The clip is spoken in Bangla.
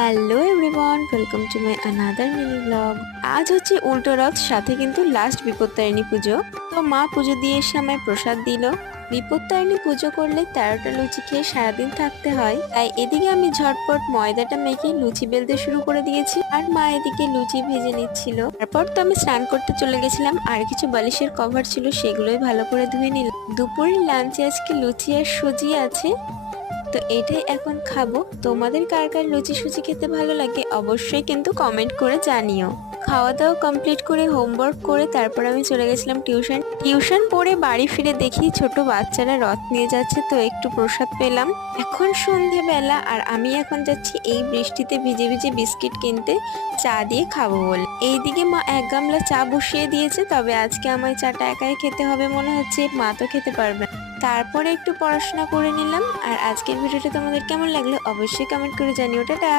Hello everyone, welcome to my another mini blog. আজ হচ্ছে উল্টো রথ, সাথে কিন্তু লাস্ট বিপত্তারিণী পুজো। তো মা পুজো দিয়ে এসে আমায় প্রসাদ দিল। বিপত্তারিণী পুজো করলে 13টা লুচি খেয়ে সারাদিন থাকতে হয়, তাই এদিকে আমি ঝটপট ময়দাটা মেখে লুচি বেলতে শুরু করে দিয়েছি, আর মা এদিকে লুচি ভেজে নিচ্ছিল। তারপর তো আমি স্নান করতে চলে গেছিলাম, আর কিছু বালিশের কভার ছিল সেগুলোই ভালো করে ধুয়ে নিলাম। দুপুরের লাঞ্চে আজকে লুচি আর সুজি আছে, তো এটাই এখন খাবো। তোমাদের কার কার লুচি সুজি খেতে ভালো লাগে অবশ্যই কিন্তু কমেন্ট করে জানিও। খাওয়া দাওয়া কমপ্লিট করে হোমওয়ার্ক করে তারপর আমি চলে গেছিলাম টিউশন পড়ে বাড়ি ফিরে দেখি ছোট বাচ্চারা রথ নিয়ে যাচ্ছে, তো একটু প্রসাদ পেলাম। এখন সন্ধেবেলা, আর আমি এখন যাচ্ছি এই বৃষ্টিতে ভিজে ভিজে বিস্কিট কিনতে, চা দিয়ে খাবো বলে। এইদিকে মা 1 গামলা চা বসিয়ে দিয়েছে, তবে আজকে আমায় চাটা একাই খেতে হবে মনে হচ্ছে, মা তো খেতে পারবে না। তারপরে একটু পড়াশোনা করে নিলাম। আর আজকের ভিডিওটা তোমাদের কেমন লাগলো অবশ্যই কমেন্ট করে জানিও। টাটা।